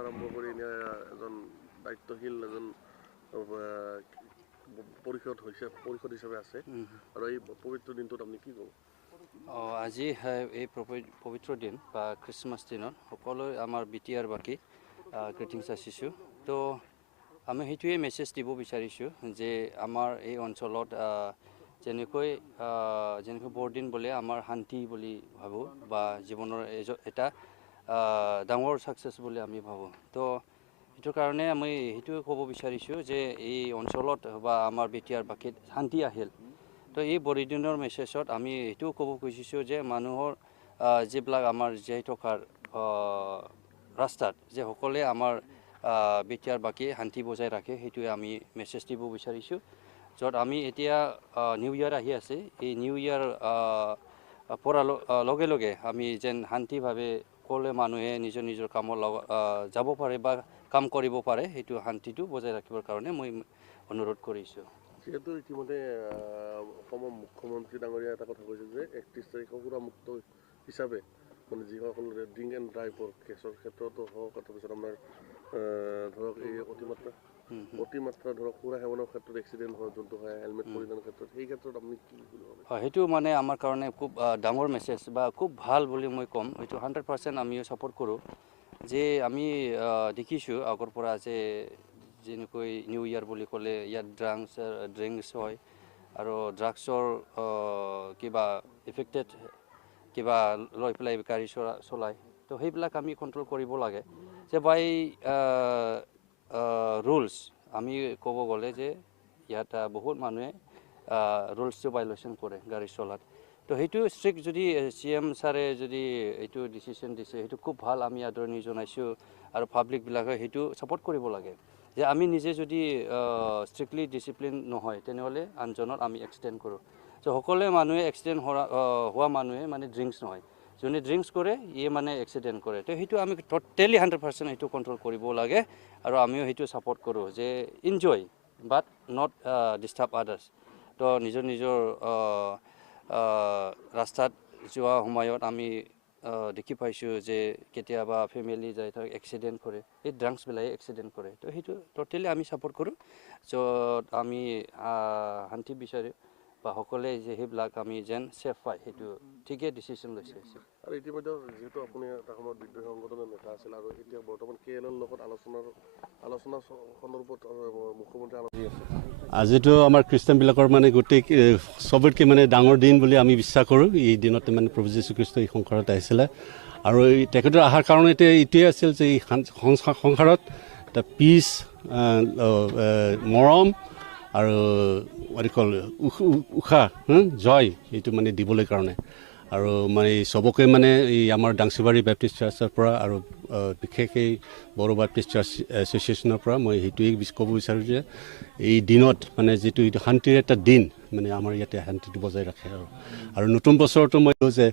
আৰম্ভ কৰি এজন দায়িত্বশীল এজন পৰিষদ হিচাপে আছে আৰু এই পবিত্ৰ দিনটোত আপুনি কি ক'ব? আজি এই পবিত্ৰ দিন বা খ্ৰীষ্টমাছ দিনত সকলো আমাৰ BTR বাকী গ্ৰিটিংছ যাচিছোঁ। তো আমি সেইটোৱে মেছেজ দিব বিচাৰিছোঁ যে আমাৰ এই অঞ্চলত যেনেকৈ বৰদিন বোলে আমাৰ শান্তি বুলি ভাবোঁ বা জীৱনৰ এটা ডাঙৰ ছাকচেছ বুলি আমি ভাবোঁ। তো সেইটো কাৰণে আমি সেইটোৱে ক'ব বিচাৰিছোঁ যে এই অঞ্চলত বা আমাৰ BTR বাকীত শান্তি আহিল। তো এই বৰদিনৰ মেছেজত আমি এইটোও ক'ব খুজিছোঁ যে মানুহৰ যিবিলাক আমাৰ জীয়াই থকাৰ ৰাস্তাত যে সকলোৱে আমাৰ BTR বাকী শান্তি বজাই ৰাখে, সেইটোৱে আমি মেছেজ দিব বিচাৰিছোঁ। য'ত আমি এতিয়া নিউ ইয়াৰ আহি আছে, এই নিউ ইয়াৰ পৰাৰ লগে লগে আমি যেন শান্তিভাৱে সকলোৱে মানুহে নিজৰ নিজৰ কামত যাব পাৰে বা কাম কৰিব পাৰে, সেইটো শান্তিটো বজাই ৰাখিবৰ কাৰণে মই অনুৰোধ কৰিছোঁ। যিহেতু ইতিমধ্যে অসমৰ মুখ্যমন্ত্ৰী ডাঙৰীয়া এটা কথা কৈছে যে 31 তাৰিখৰ সুৰামুক্ত হিচাপে মানে যিসকলে ড্ৰিংক এণ্ড ড্ৰাইভৰ কেছৰ ক্ষেত্ৰতো হওক, তাৰপিছত আমাৰ ধৰক এই অতিমাত্ৰা ধৰক সুৰা সেৱনৰ ক্ষেত্ৰত এক্সিডেণ্ট হয়, যোনটো হয় হেলমেট পৰিধানৰ ক্ষেত্ৰত, সেই ক্ষেত্ৰত আপুনি কি বুলি ভাবে? হয়, সেইটো মানে আমাৰ কাৰণে খুব ডাঙৰ মেছেজ বা খুব ভাল বুলি মই ক'ম। এইটো 100% আমিও ছাপোৰ্ট কৰোঁ। যে আমি দেখিছোঁ আগৰ পৰা যে যেনেকৈ নিউ ইয়াৰ বুলি ক'লে ইয়াত ড্ৰিংকছ হয় আৰু ড্ৰাগছৰ কিবা এফেক্টেড কিবা লৈ পেলাই গাড়ী চলায়। তো সেইবিলাক আমি কণ্ট্ৰল কৰিব লাগে। যে বাই ৰুলছ আমি ক'ব গ'লে যে ইয়াত বহুত মানুহে ৰুলছটো ভাইলেশ্যন কৰে গাড়ী চলাত। তো সেইটো ষ্ট্ৰিক্ট যদি CM ছাৰে যদি এইটো ডিচিশ্যন দিছে, সেইটো খুব ভাল, আমি আদৰণি জনাইছোঁ। আৰু পাব্লিকবিলাকে সেইটো ছাপোৰ্ট কৰিব লাগে যে আমি নিজে যদি ষ্ট্ৰিক্টলি ডিচিপ্লিন নহয় তেনেহ'লে আনজনক আমি এক্সিডেণ্ট কৰোঁ। চ' সকলোৱে মানুহে এক্সিডেণ্ট হোৱা মানুহে মানে ড্ৰিংকছ নহয়, যোনে ড্ৰিংকছ কৰে ইয়ে মানে এক্সিডেণ্ট কৰে। তো সেইটো আমি টোটেলি 100% সেইটো কণ্ট্ৰল কৰিব লাগে আৰু আমিও সেইটো ছাপোৰ্ট কৰোঁ যে enjoy but not disturb others. তো নিজৰ ৰাস্তাত যোৱা সময়ত আমি দেখি পাইছোঁ যে কেতিয়াবা ফেমিলি যাই থাক এক্সিডেণ্ট কৰে, এই ড্ৰাগছবিলাকে এক্সিডেণ্ট কৰে। তো সেইটো টোটেলি আমি ছাপোৰ্ট কৰোঁ। য'ত আমি শান্তি বিচাৰোঁ বা সকলোৱে যে সেইবিলাক আমি যেন ছেফ পায়, সেইটো ঠিকেই ডিচিশ্যন লৈছে। আৰু ইতিমধ্যে যিহেতু আপুনি এটা সময়ত বিদ্ৰোহী সংগঠনৰ নেতা আছিল আৰু এতিয়া বৰ্তমান KLৰ লগত আলোচনা সন্দৰ্ভত মুখ্যমন্ত্ৰী আলোচনা আছে। আজিতো আমাৰ খ্ৰীষ্টানবিলাকৰ মানে গোটেই চবতকৈ মানে ডাঙৰ দিন বুলি আমি বিশ্বাস কৰোঁ। এই দিনতে মানে প্ৰভু যীশুখ্ৰীষ্ট এই সংসাৰত আহিছিলে আৰু তেখেতৰ অহাৰ কাৰণ এইটোৱে আছিল যে এই সংসাৰত এটা পিচ, মৰম আৰু উশাহ জয় এইটো মানে দিবলৈ কাৰণে। আৰু মানে চবকে মানে এই আমাৰ ডাংচিবাৰী বেপ্টিষ্ট চাৰ্চৰ পৰা আৰু বিশেষকৈ বড়ো বেপ্টিষ্ট চাৰ্চ এছ'চিয়েশ্যনৰ পৰা মই সেইটোৱেই ক'ব বিচাৰোঁ যে এই দিনত মানে যিটো এইটো শান্তিৰ এটা দিন, মানে আমাৰ ইয়াতে শান্তিটো বজাই ৰাখে। আৰু নতুন বছৰতো মই কওঁ যে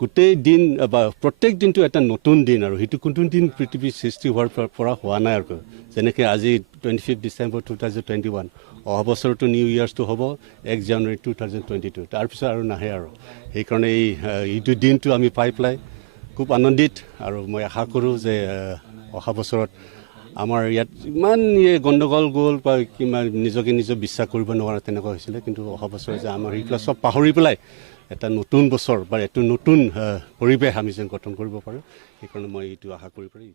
গোটেই দিন বা প্ৰত্যেক দিনটো এটা নতুন দিন, আৰু সেইটো কোনো দিন পৃথিৱীৰ সৃষ্টি হোৱাৰ পৰা হোৱা নাই। আৰু যেনেকৈ আজি 25 ডিচেম্বৰ 2021, অহা বছৰটো নিউ ইয়াৰ্ছটো হ'ব 1 জানুৱাৰী 2022, তাৰপিছত আৰু নাহে। আৰু সেইকাৰণে এইটো দিনটো আমি পাই পেলাই খুব আনন্দিত, আৰু মই আশা কৰোঁ যে অহা বছৰত আমাৰ ইয়াত ইমান গণ্ডগোল গ'ল বা কিমান নিজকে বিশ্বাস কৰিব নোৱাৰা তেনেকুৱা হৈছিলে, কিন্তু অহা বছৰ যে আমাৰ সেইবিলাক চব পাহৰি পেলাই এটা নতুন বছৰ বা এটা নতুন পৰিৱেশ আমি যেন গঠন কৰিব পাৰোঁ, সেইকাৰণে মই এইটো আশা কৰি পেলাই